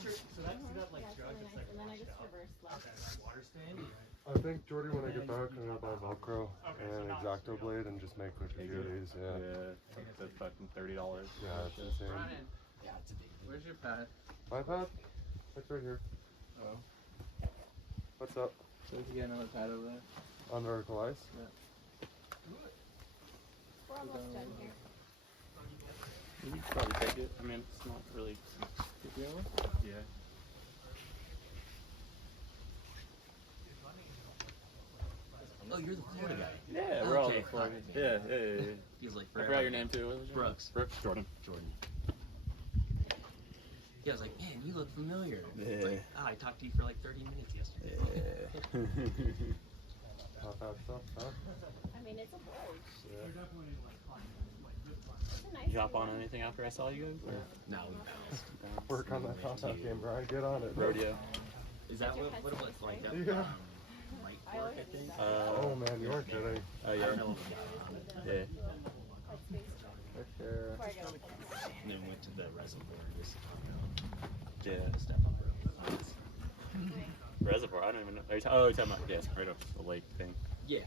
So that like Yeah, jug it's that's really like nice. And then I just washed out. reversed left. Okay, that water stain. I think Jordy, when I get back, I'm gonna buy Velcro and X-Acto blade and just make what you do these. Yeah. Yeah, I think it's fucking $30. Yeah, it's insane. Brian, Yeah, it's a big. where's your pad? My pad? It's right here. Oh. What's up? So if you get another pad over there. On vertical ice? Yeah. We're almost done here. You could probably take it. I mean, it's not really. Yeah. Oh, you're the Florida guy. Yeah, we're all Okay, the Florida. hi. Yeah. Feels like I forever. forgot your name too. What was your name? Brooks. Brooks. Jordan. Jordan. Yeah, I was like, man, you look familiar. Yeah. Like, I talked to you for like 30 minutes yesterday. Yeah. Not bad stuff, huh? I mean, it's a Bulge. Yeah. It's a nice You hop on one. anything after I saw you guys? Or? Now we bounced. Work on that contact game, Brian. Get on it. Rodeo. Is that what it was like? Up, Yeah. Light I work, always I do think. that. Oh man, you weren't kidding. Oh I yeah. don't know what we got on it. Yeah. Like space jump. Sure. Before I get up there. And then went to the reservoir and just Yeah. step up real fast. Reservoir. I don't even know. Are you talking about right off the lake thing? Yeah.